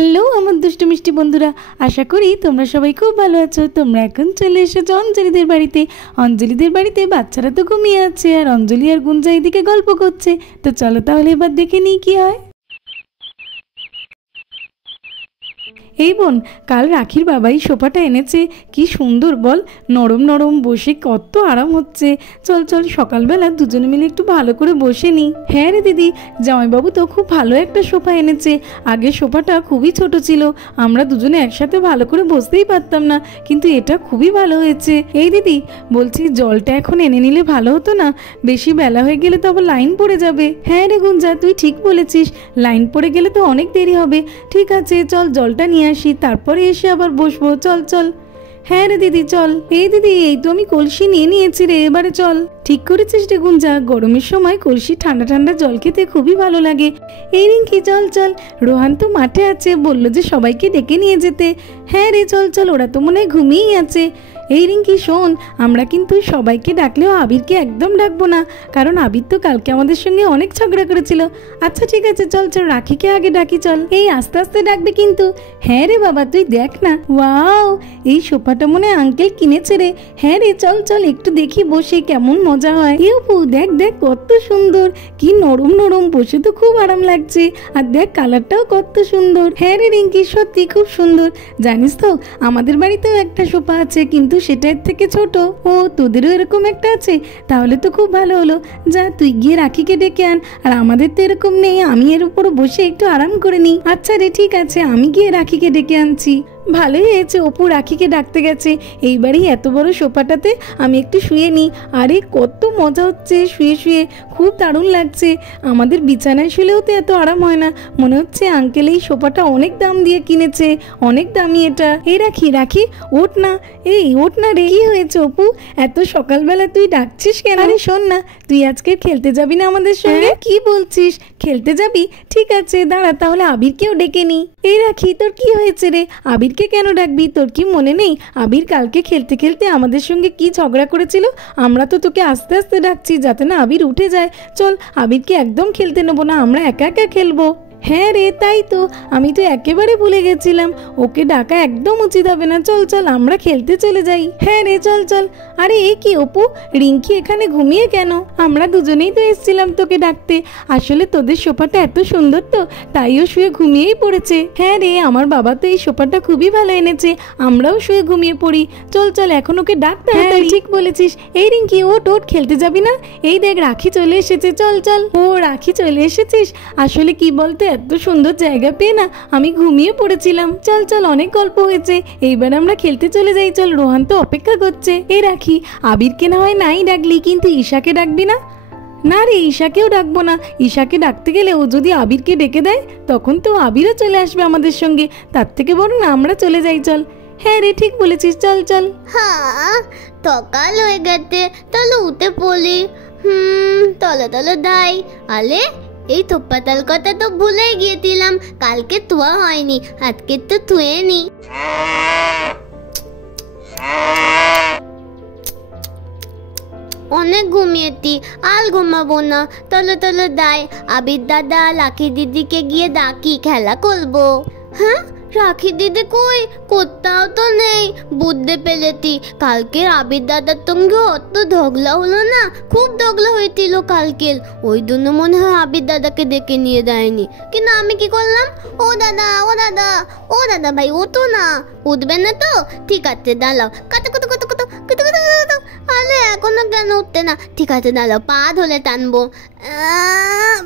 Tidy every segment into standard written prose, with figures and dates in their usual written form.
Hello আমার দুষ্টু মিষ্টি বন্ধুরা, আশা করি তোমরা সবাই খুব ভালো আছো। তোমরা এখন চলে এসেছো অঞ্জলিদের বাড়িতে। অঞ্জলিদের বাড়িতে বাচ্চারা তো ঘুমিয়ে আছে আর অঞ্জলি আর গুঞ্জা এদিকে গল্প করছে। তো চলো তাহলে এবার দেখে নিই কি হয়। এই বোন, কাল রাখির বাবাই সোফাটা এনেছে, কি সুন্দর বল, নরম নরম, বসে কত আরাম হচ্ছে। চল চল সকালবেলা দুজনে মিলে একটু ভালো করে বসে নিই। হ্যাঁ রে দিদি, জামাইবাবু তো খুব ভালো একটা সোফা এনেছে। আগে সোফাটা খুবই ছোট ছিল, আমরা দুজনে একসাথে ভালো করে বসতেই পারতাম না, কিন্তু এটা খুবই ভালো হয়েছে। এই দিদি বলছি, জলটা এখন এনে নিলে ভালো হতো না? বেশি বেলা হয়ে গেলে তো আবার লাইন পড়ে যাবে। হ্যাঁ রে গুঞ্জা, তুই ঠিক বলেছিস, লাইন পড়ে গেলে তো অনেক দেরি হবে। ঠিক আছে চল জলটা নিয়ে আসি, তারপরে এসে আবার বসবো। চল চল। হ্যাঁ রে দিদি চল। এই দিদি, এই তো আমি কলসি নিয়ে নিয়েছি রে, এবারে চল। ঠিক করেছিস রে গুঞ্জা, গরমের সময় কলসি ঠান্ডা ঠান্ডা জল খেতে খুবই ভালো লাগে। এই রিঙ্কি চল চল, রোহান তো মাঠে আছে, বললো যে সবাইকে ডেকে নিয়ে যেতে। হ্যাঁ রে চল চল, ওরা তো মনে হয় ঘুমিয়েই আছে। এই রিঙ্কি শোন, আমরা কিন্তু সবাইকে ডাকলেও আবিরকে একদম ডাকবো না, কারণ আবির তো কালকে আমাদের সঙ্গে অনেক ঝগড়া করেছিল। আচ্ছা ঠিক আছে চল চল, রাখিকে আগে ডাকি চল। এই আস্তে আস্তে ডাকবে কিন্তু। হ্যাঁ রে বাবা, তুই দেখ না, ওয়াও এই সোফাটা মনে হয় আঙ্কেল কিনেছে রে। হ্যাঁ রে চল চল, একটু দেখি বসে কেমন মজা হয়। ইউপু দেখ দেখ কত সুন্দর, কি নরম নরম, বসে তো খুব আরাম লাগছে। আর দেখ কালারটাও কত সুন্দর। হ্যাঁ রে রিঙ্কি, সত্যি খুব সুন্দর। জানিস তো আমাদের বাড়িতেও একটা সোফা আছে, কিন্তু সেটা এর থেকে ছোট। ও তোদেরও এরকম একটা আছে? তাহলে তো খুব ভালো হলো। যা তুই গিয়ে রাখিকে ডেকে আন, আর আমাদের তো এরকম নেই, আমি এর উপর বসে একটু আরাম করে নিই। আচ্ছা রে ঠিক আছে, আমি গিয়ে রাখিকে ডেকে আনছি। ভালোই হয়েছে অপু রাখিকে ডাকতে গেছে। এইবারই এত বড় সোফাটাতে আমি একটু শুয়ে নিই। আরে কত মজা হচ্ছে শুয়ে শুয়ে, খুব দারুণ লাগছে। আমাদের বিছানায় শুলেও তো এত আরাম হয় না। মনে হচ্ছে আঙ্কেল এই সোফাটা অনেক দাম দিয়ে কিনেছে, অনেক দামি এটা। এই রাখি রাখি, ওঠ না, এই ওঠ না রে। কি হয়েছে অপু, এত সকালবেলা তুই ডাকছিস কেন? আরে শোন না, তুই আজকে খেলতে যাবি না আমাদের সঙ্গে? কি বলছিস, খেলতে যাবি? ঠিক আছে দাঁড়া, তাহলে আবিরকেও ডেকে নি। এই রাখি, তোর কি হয়েছে রে? আবির কেন ডাকবি? তোর কি মনে নেই আবির কালকে খেলতে খেলতে আমাদের সঙ্গে কি ঝগড়া করেছিল? আমরা তো তোকে আস্তে আস্তে ডাকছি যাতে না আবির উঠে যায়। চল, আবিরকে একদম খেলতে নেবো না, আমরা একা একা খেলবো। হ্যাঁ রে তাই তো, আমি তো একেবারে ভুলে গেছিলাম, ওকে ডাকা একদম উচিত হবে না। চল চল আমরা খেলতে চলে যাই। হ্যাঁ রে চল চল। আরে এ কি অপু, রিঙ্কি এখানে ঘুমিয়ে কেন? আমরা দুজনেই তো এসেছিলাম তোকে ডাকতে। আসলে তোদের সোফাটা এত সুন্দর তো, তাইও শুয়ে ঘুমিয়েই পড়েছে। হ্যাঁ রে, আমার বাবা তো এই সোফাটা খুবই ভালো এনেছে, আমরাও শুয়ে ঘুমিয়ে পড়ি। চল চল এখন ওকে ডাকতে। হ্যাঁ ঠিক বলেছিস। এই রিঙ্কি ওঠ ওঠ, খেলতে যাবি না? এই দেখ রাখি চলে এসেছে, চল চল। ও রাখি চলে এসেছিস? আসলে কি বলতো, এত সুন্দর জায়গা পেয়ে না আমি ঘুমিয়ে পড়েছিলাম। চল চল, অনেক গল্প হয়েছে, এইবার আমরা খেলতে চলে যাই। চল, রোহান তো অপেক্ষা করছে। এই রাখি, আবিরকে না হয় নাই ডাকলি, কিন্তু ঈশাকে ডাকবি না? না রে, ঈশাকেও ডাকবো না। ঈশাকে ডাকতে গেলে ও যদি আবিরকে ডেকে দেয়, তখন তো আবিরও চলে আসবে আমাদের সঙ্গে। তার থেকে বরং আমরা চলে যাই। চল। হ্যাঁ রে ঠিক বলেছিস, চল চল। হ্যাঁ সকাল হয়ে গেছে, তাহলে উঠে পড়ি। তলে তলে দাই। আলে এই থোপ্পাতাল কথা তো ভুলেই গিয়েছিলাম, কালকে ধোয়া হয়নি, আজকে তো ধুয়ে নি। অনেক ঘুমিয়েছি, আর ঘুমাবো না। তলে তলে দাই, আবির দাদা লাকি দিদিকে গিয়ে ডাকি, খেলা করবো। হ্যাঁ রাখি দিদি কই? কোথাও তো নেই। বুঝতে পেরেছি, কালকে আবির দাদার সঙ্গে অত ঝগড়া হলো না, খুব ঝগড়া হয়েছিল কালকে, ওই জন্য মনে হয় আবির দাদাকে ডেকে নিয়ে যায়নি। কিন্তু আমি কি করলাম, ও দাদা ও দাদা ও দাদা ভাই ওঠো না। উঠবে না তো? ঠিক আছে দাঁড়াও, কত কত কত কত কত কত কত। আরে এখনো কেন উঠতে না? ঠিক আছে দাঁড়াও, পা ধরে টানবো।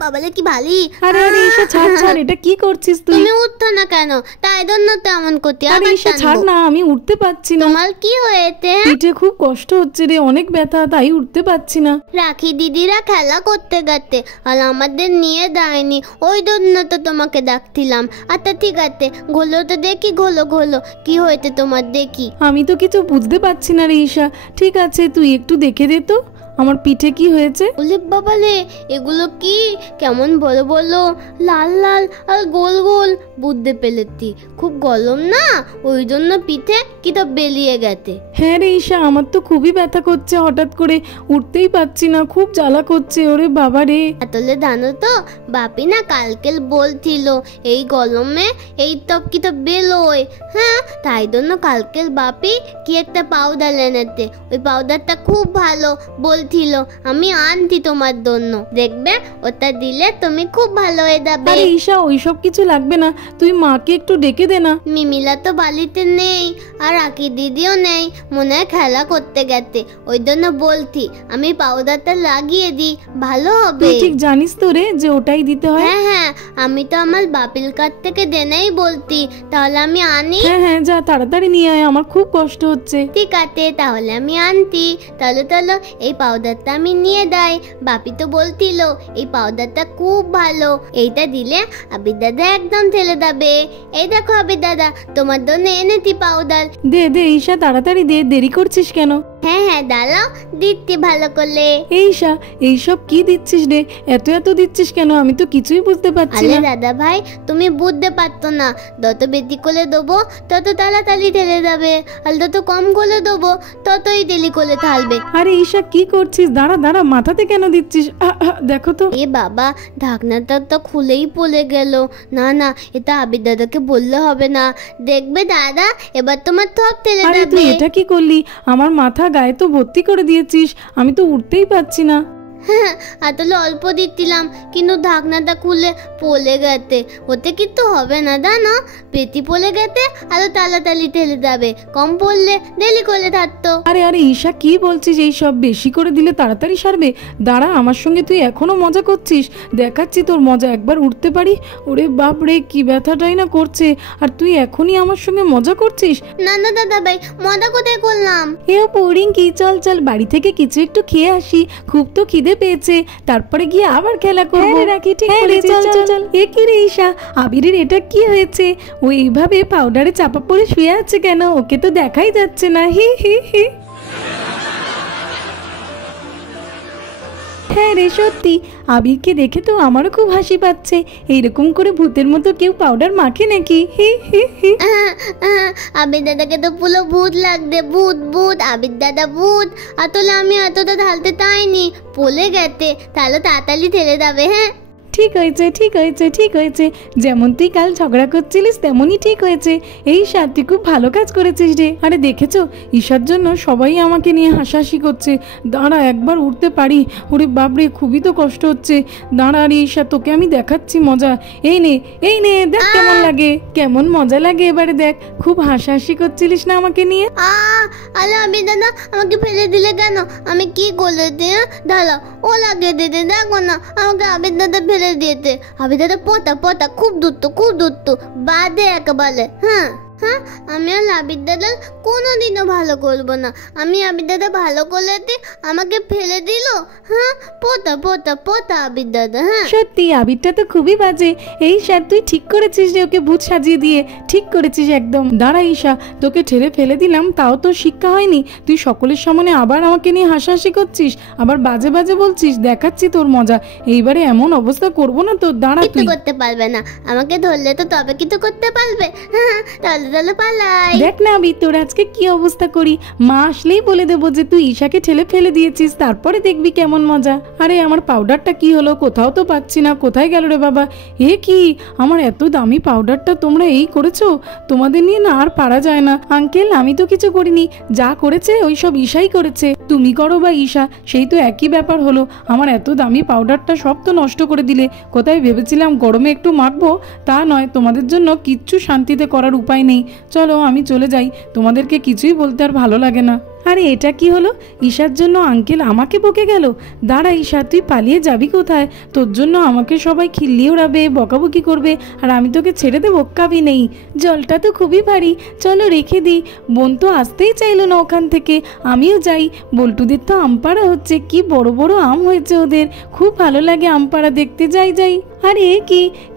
বাবালে কি ভালি। আরে আরে ঈশা ছাড় ছাড়, এটা কি করছিস তুই? তুমি উঠছো না কেন? তাই জন্য তো এমন করতে। আরে ঈশা ছাড় না, আমি উঠতে পারছি না। তোমার কি হয়েছে? পিঠে খুব কষ্ট হচ্ছে রে, অনেক ব্যথা, তাই উঠতে পারছি না। রাখি দিদিরা খেলা করতে গেছে আর আমাদের নিয়ে যায়নি, ওই জন্য তো তোমাকে ডাকছিলাম। আচ্ছা ঠিক আছে, ঘোলো তো দেখি, ঘোলো ঘোলো, কি হয়েছে তোমার দেখি। আমি তো কিছু বুঝতে পারছি না রে ঈশা। ঠিক আছে তুই একটু দেখে দে তো। আমার পিঠে কি হয়েছে? ওলে বাবালে, এগুলো কি কেমন বড় বড় লাল লাল আর গোল গোল, বুঝতে পেলেছি খুব গরম না, ওই জন্য পিঠে কি তো বেরিয়ে গেছে। হ্যাঁ রে ঈশা, আমার তো খুবই ব্যথা করছে, হঠাৎ করে উঠতেই পারছি না, খুব জ্বালা করছে। ওরে বাবা রে। আসলে জানো তো, বাপি না কালকে বলছিল এই গরমে এই টপ কি তো বেলোয়, হ্যাঁ তাই জন্য কালকের বাপি কি একটা পাউডার এনেছে, ওই পাউডারটা খুব ভালো বলছিল, আমি আনছি তোমার জন্য, দেখবে ওটা দিলে তুমি খুব ভালো হয়ে যাবে। আরে ঈশা, ওইসব কিছু লাগবে না, তুই মাকে একটু ডেকে দে না। মিমিলা তো বাড়িতে নেই, আর রাখি দিদিও নেই, মনে হয় খেলা করতে গেছে, ওই জন্য বলছি আমি পাউডারটা লাগিয়ে দিই, ভালো হবে। তুই ঠিক জানিস তো রে যে ওটাই দিতে হয়? হ্যাঁ হ্যাঁ, আমি তো আমার বাপির কাছ থেকে দেনেই বলতি, তাহলে আমি আনি। হ্যাঁ হ্যাঁ, যা তাড়াতাড়ি নিয়ে আয়, আমার খুব কষ্ট হচ্ছে। ঠিক আছে, তাহলে আমি আনতি। তাহলে চলো এই পাউডারটা আমি নিয়ে দেয়, বাপি তো বলছিল এই পাউডারটা খুব ভালো, এইটা দিলে আবির দাদা একদম ঠেলে যাবে। এই দেখো আবির দাদা, তোমার জন্য এনেছি পাউডার। দে দে ঈশা, তাড়াতাড়ি দে, দেরি করছিস কেন? হ্যাঁ হ্যাঁ দাঁড়াও, দিচ্ছি ভালো করলে। এই ঈশা, এইসব কি দিচ্ছিস রে? এত এত দিচ্ছিস কেন? আমি তো কিছুই বুঝতে পারছি আরে না। দাদা ভাই, তুমি বুঝতে পারতো না, যত বেশি করে দেবো তত তাড়াতাড়ি ঠেলে যাবে, আর যত কম করে দেবো ততই দেরি করে থাকবে। আরে ঈশা, কি করছিস? দাঁড়া দাঁড়া, মাথাতে কেন দিচ্ছিস? দেখো তো। এ বাবা, ঢাকনাটা তো খুলেই পড়ে গেল। না না, এটা আবির দাদাকে বললে হবে না, দেখবে দাদা এবার তোমার থপ ঠেলে আরে তুই যাবে। এটা কি করলি? আমার মাথা গায়ে তো ভর্তি করে দিয়েছিস, আমি তো উঠতেই পারছি না। হ্যাঁ, আসলে অল্প দিচ্ছিলাম, কিন্তু ঢাকনাটা খুলে পড়ে গেছে, ওতে কিন্তু হবে না জানো, পেটি পড়ে গেছে আরো তাড়াতাড়ি ঠেলে যাবে, কম পড়লে দেরি করে থাকতো। আরে আরে ঈশা, কি বলছিস? এই সব বেশি করে দিলে তাড়াতাড়ি সারবে? দাঁড়া, আমার সঙ্গে তুই এখনো মজা করছিস, দেখাচ্ছি তোর মজা, একবার উঠতে পারি। ওরে বাপ রে, কি ব্যথাটাই না করছে, আর তুই এখনই আমার সঙ্গে মজা করছিস? না না দাদা ভাই, মজা কোথায় করলাম? এও পৌরিঙ্কি, চল চল বাড়ি থেকে কিছু একটু খেয়ে আসি, খুব তো খিদে পেয়েছে, তারপরে গিয়ে আবার খেলা করবো। রাখি, ঠিক বলেছিস, চল চল। এ কি রে ঈশা, আবিরের এটা কি হয়েছে? ও এইভাবে পাউডারে চাপা পড়ে শুয়ে আছে কেন? ওকে তো দেখাই যাচ্ছে না। হি হি হি। হ্যাঁ রে, সত্যি আবিরকে দেখে তো আমারও খুব হাসি পাচ্ছে। এইরকম করে ভূতের মতো কেউ পাউডার মাখে নাকি? হি হি হি। আবির দাদাকে তো পুরো ভূত লাগবে, ভূত ভূত, আবির দাদা ভূত। আসলে আমি এতটা ঢালতে চাইনি, পড়ে গেছে, তাহলে তাড়াতাড়ি ঠেলে যাবে। হ্যাঁ ঠিক হয়েছে, ঠিক হয়েছে, ঠিক হয়েছে, যেমন তুই কাল ঝগড়া করছিলিস তেমনই ঠিক হয়েছে। এই তুই খুব ভালো কাজ করেছিস রে। আরে দেখেছো, ঈশার জন্য সবাই আমাকে নিয়ে হাসাহাসি করছে। দাঁড়া, একবার উঠতে পারি। ওরে বাপরে, খুবই তো কষ্ট হচ্ছে। দাঁড়া রে ঈশা, তোকে আমি দেখাচ্ছি মজা। এই নে, এই নে, দেখ কেমন লাগে, কেমন মজা লাগে এবারে দেখ। খুব হাসাহাসি করছিলিস না আমাকে নিয়ে? আরে আবির দাদা, আমাকে ফেলে দিলে কেন? আমি কি করলে দিয়ে দাঁড়া, ও লাগিয়ে দিতে, দেখো না আমাকে আবির দাদা ফেলে দিয়েছে। আবির দাদা পোতা পোতা, খুব দূরত্ব বাদে একেবারে। হ্যাঁ হ্যাঁ, আমি আর আবির দাদার কোনোদিনও ভালো করবো না। আমি আবির দাদা ভালো করলে আমাকে ফেলে দিল। হ্যাঁ, পোতা পোতা পোতা আবির দাদা। হ্যাঁ সত্যি আবিরটা তো খুবই বাজে। এই স্যার, তুই ঠিক করেছিস রে, ওকে ভূত সাজিয়ে দিয়ে ঠিক করেছিস একদম। দাঁড়া ঈশা, তোকে ঠেলে ফেলে দিলাম, তাও তোর শিক্ষা হয়নি? তুই সকলের সামনে আবার আমাকে নিয়ে হাসাহাসি করছিস, আবার বাজে বাজে বলছিস। দেখাচ্ছি তোর মজা, এইবারে এমন অবস্থা করবো না তোর। দাঁড়া, কিছু করতে পারবে না, আমাকে ধরলে তো তবে কিছু করতে পারবে। হ্যাঁ, তাহলে তাহলে পালাই। দেখ না আবি, তোর আজকে কি অবস্থা করি। মা আসলেই বলে দেবো যে তুই ঈশাকে ঠেলে ফেলে দিয়েছিস, তারপরে দেখবি কেমন মজা। আরে আমার পাউডারটা কি হলো? কোথাও তো পাচ্ছি না, কোথায় গেল রে বাবা? এ কি, আমার এত দামি পাউডারটা তোমরা এই করেছো? তোমাদের নিয়ে না আর পারা যায় না। আঙ্কেল, আমি তো কিছু করিনি, যা করেছে ওই সব ঈশাই করেছে। তুমি করো বা ঈশা, সেই তো একই ব্যাপার হলো। আমার এত দামি পাউডারটা সব তো নষ্ট করে দিলে। কোথায় ভেবেছিলাম গরমে একটু মাখবো, তা নয়। তোমাদের জন্য কিচ্ছু শান্তিতে করার উপায় নেই। চলো আমি চলে যাই, তোমাদেরকে কিছুই বলতে আর ভালো লাগে না। আরে এটা কি হলো? ঈশার জন্য আঙ্কেল আমাকে বকে গেল। দাঁড়া ঈশা, তুই পালিয়ে যাবি কোথায়? তোর জন্য আমাকে সবাই খিল্লি ওড়াবে, বকাবকি করবে, আর আমি তোকে ছেড়ে দেবো? কাবি নেই। জলটা তো খুবই ভারী, চলো রেখে দিই। বোন তো আসতেই চাইলো না ওখান থেকে, আমিও যাই। বল্টুদের তো আম পাড়া হচ্ছে, কি বড় বড় আম হয়েছে ওদের, খুব ভালো লাগে আম পাড়া দেখতে। যাই যাই। আরে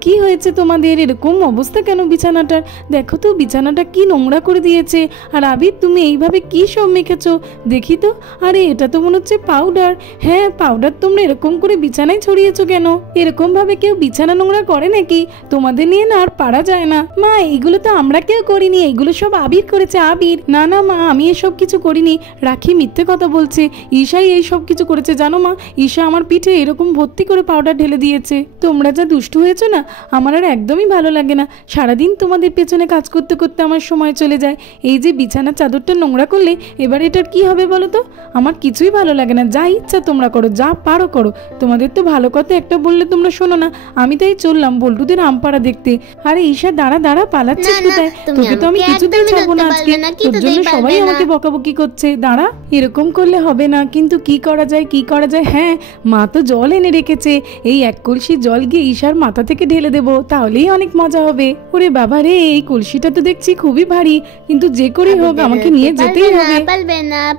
কি হয়েছে তোমাদের? এরকম অবস্থা কেন বিছানাটার? দেখো তো বিছানাটা কি নোংরা করে দিয়েছে। আর আবির, তুমি এইভাবে কি সব মেখে রেখেছো? দেখি তো। আরে এটা তো মনে হচ্ছে পাউডার। হ্যাঁ পাউডার তোমরা এরকম করে বিছানায় ছড়িয়েছো কেন? এরকম ভাবে কেউ বিছানা নোংরা করে নাকি? তোমাদের নিয়ে না আর পারা যায় না। মা এইগুলো তো আমরা কেউ করিনি, এইগুলো সব আবির করেছে, আবির। না না মা, আমি এসব কিছু করিনি। রাখি মিথ্যে কথা বলছে, ঈশাই এই সব কিছু করেছে। জানো মা, ঈশা আমার পিঠে এরকম ভর্তি করে পাউডার ঢেলে দিয়েছে। তোমরা যা দুষ্টু হয়েছো না, আমার আর একদমই ভালো লাগে না। সারাদিন তোমাদের পেছনে কাজ করতে করতে আমার সময় চলে যায়। এই যে বিছানার চাদরটা নোংরা করলে, এবার এটার কি হবে বলো তো? আমার কিছুই ভালো লাগে না। যা ইচ্ছা তোমরা করো, যা পারো করো। তোমাদের তো ভালো কথা একটা বললে তোমরা শোনো না। আমি তাই চললাম বল্টুদের আমপাড়া দেখতে। আরে ঈশা দাঁড়া দাঁড়া, পালাচ্ছিস কোথায়? তোকে তো আমি কিছুতেই ছাড়বো না আজকে। তোর জন্য সবাই আমাকে বকাবকি করছে। দাঁড়া, এরকম করলে হবে না। কিন্তু কি করা যায়, কি করা যায়? হ্যাঁ, মা তো জল এনে রেখেছে। এই এক কলসি জল গিয়ে ঈশার মাথা থেকে ঢেলে দেবো, তাহলেই অনেক মজা হবে। ওরে বাবা রে, এই কলসিটা তো দেখছি খুবই ভারী, কিন্তু যে করেই হোক আমাকে নিয়ে যেতেই হবে।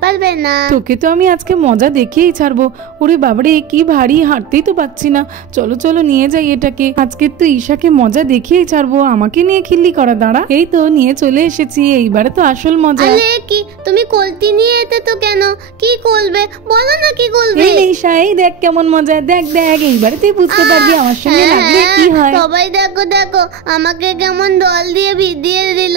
পারবে না। তোকে তো আমি আজকে মজা দেখেই ছাড়বো। ওরে বাবারে, কি ভারী, হাঁটতেই তো পাচ্ছি না। চলো চলো নিয়ে যাই এটাকে। আজকে তো ঈশাকে মজা দেখিয়েই ছাড়বো, আমাকে নিয়ে খিল্লি করা। দাঁড়া, এই তো নিয়ে চলে এসেছি। এইবারে তো আসল মজা। আরে কি তুমি কলতি নিয়ে এতে তো কেন? কি করবে বলো না, কি করবে? এই ঈশা, এই দেখ কেমন মজা, দেখ দেখ। এইবারে তুই বুঝতে পারবি আমার সঙ্গে লাগলে কি হয়। সবাই দেখো দেখো, আমাকে কেমন দল দিয়ে ভিজিয়ে দিল।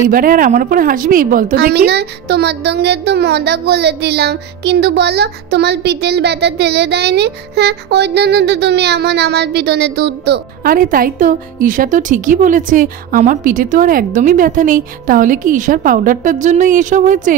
এইবারে আর আমার উপর হাসবি বলতো আমি দেখি? না তোমার সঙ্গে তো মজা করে দিলাম, কিন্তু বলো তোমার পিঠের ব্যথা ঠেলে দেয়নি? হ্যাঁ, ওই জন্য তো তুমি আমার পিছনে তুলতো। আরে তাই তো, ঈশা তো ঠিকই বলেছে। আমার পিঠে তো আর একদমই ব্যথা নেই। তাহলে কি ঈশার পাউডারটার জন্যই এসব হয়েছে?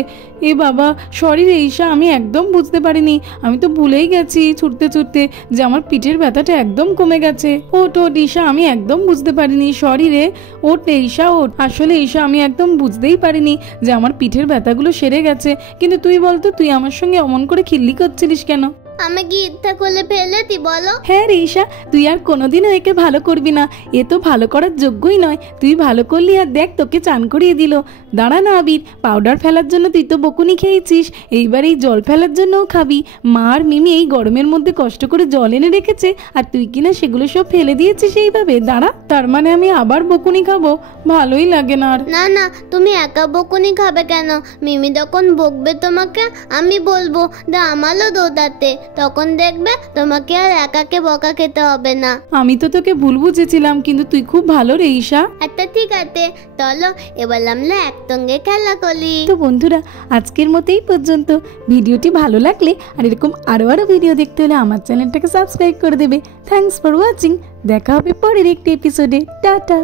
এ বাবা, সরি রে ঈশা, আমি একদম বুঝতে পারিনি। আমি তো ভুলেই গেছি ছুটতে ছুটতে যে আমার পিঠের ব্যথাটা একদম কমে গেছে। ওট ওট ঈশা, আমি একদম বুঝতে পারিনি। সরি রে, ওট ঈশা ওট। আসলে ঈশা, আমি একদম বুঝতেই পারিনি যে আমার পিঠের ব্যথাগুলো সেরে গেছে। কিন্তু তুই বলতো, তুই আমার সঙ্গে অমন করে খিল্লি করছিলিস কেন? আমি কি ইচ্ছা করলে ফেলেছি বলো? হ্যাঁ রে ঈশা, তুই আর কোনোদিনও একে ভালো করবি না। এ তো ভালো করার যোগ্যই নয়। তুই ভালো করলি আর দেখ তোকে চান করিয়ে দিল। দাঁড়া না আবির, পাউডার ফেলার জন্য তুই তো বকুনি খেয়েছিস, এইবার এই জল ফেলার জন্যও খাবি। মা আর মিমি এই গরমের মধ্যে কষ্ট করে জল এনে রেখেছে, আর তুই কিনা সেগুলো সব ফেলে দিয়েছিস এইভাবে। দাঁড়া, তার মানে আমি আবার বকুনি খাবো? ভালোই লাগে না আর। না না, তুমি একা বকুনি খাবে কেন? মিমি যখন বকবে তোমাকে, আমি বলবো যে আমারও দৌড়াতে, তখন দেখবে তোমাকে আর একাকে বকা খেতে হবে না। আমি তো তোকে ভুল বুঝেছিলাম, কিন্তু তুই খুব ভালো রে ঈশা। আচ্ছা ঠিক আছে, চলো এবার আমরা একসঙ্গে খেলা করি। তো বন্ধুরা, আজকের মতো এই পর্যন্ত। ভিডিওটি ভালো লাগলে আর এরকম আরো ভিডিও দেখতে হলে আমার চ্যানেলটাকে সাবস্ক্রাইব করে দেবে। Thanks for watching. দেখা হবে পরের একটি এপিসোডে। টাটা।